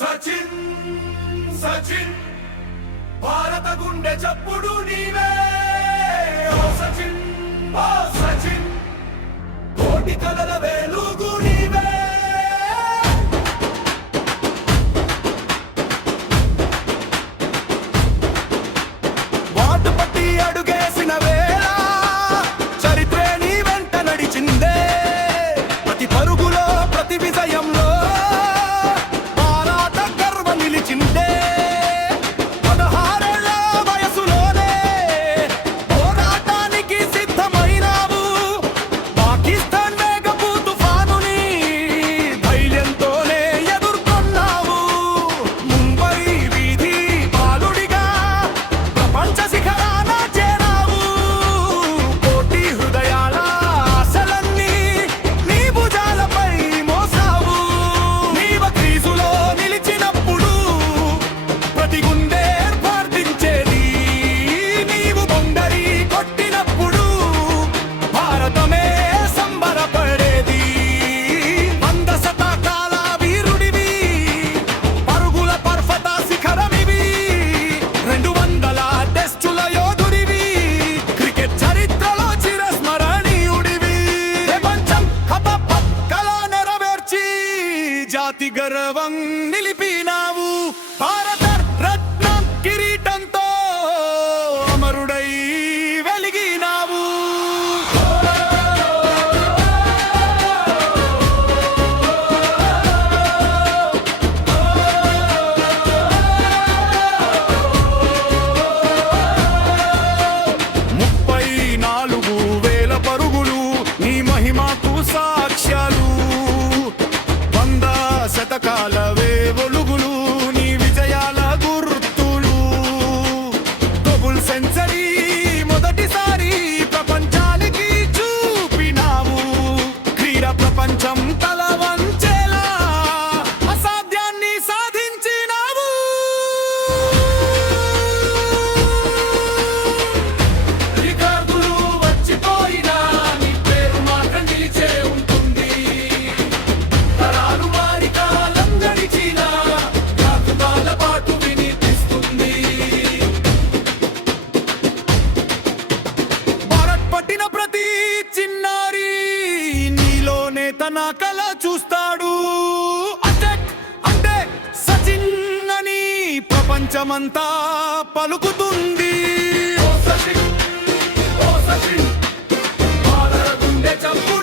సచిన్ సచిన్ భారత గుండె చప్పుడు నీవే ఓ సచిన్ ఓ సచిన్ కోటి కలల వెలుగు నీవే వాటు పట్టి అడుగేసిన వేళ చరిత్రే నీ వెంట నడిచిందే ప్రతి పరుగులో ప్రతి విజయంలో భారత గర్వ నిలిచిందే 16 ఏళ్ల వయసులోనే పోరాటానికి సిద్ధమైనావు పాకిస్తాన్ వేగపు తుఫానుని ధైర్యంతోనే ఎదుర్కొన్నావు ముంబై వీధి బాలుడిగా ప్రపంచ శిఖరాన చేరావు కోటి హృదయాల ఆశలన్నీ నీ భుజాలపై మోసావు నీవ క్రీజులో నిలిచినప్పుడు ప్రతి గుండె ప్రార్థించేది నీవు బొండరి కొట్టినప్పుడు భారతమే సంబరపడేది 100 శతకాల వీరుడివి పరుగుల పర్వత శిఖరమివి 200 టెస్టుల యోధుడివి క్రికెట్ చరిత్రలో చిరస్మరణీయుడివి ప్రపంచం కల నెరవేర్చి జాతి గర్వం నిలిపినావు భారత రత్నం కిరీటంతో అమరుడై వెలిగినావు ముప్పై 4,000 పరుగులు నీ మహిమకు సాక్ష్యాలు 100 శతకాలవే ఒలుగులు నీ విజయాల గుర్తులు డబుల్ సెంచరీ మొదటిసారి ప్రపంచానికి చూపినావు క్రీడా ప్రపంచం తల వంచేలా అసాధ్యాన్ని సాధించినావు రికార్డులు వచ్చిపోయినా నీ పేరు మాత్రం నిలిచే ఉంటుంది తరాలు మారి కాలం గడిచిన జ్ఞాపకాల పాటు వినిపిస్తుంది భారత్ పట్టిన ప్రతి చిన్నారి నీలోనే తన కళ చూస్తాడు అంటే సచిన్ అని ప్రపంచమంతా పలుకుతుంది ఓ సచిన్ భారత గుండె చప్పుడు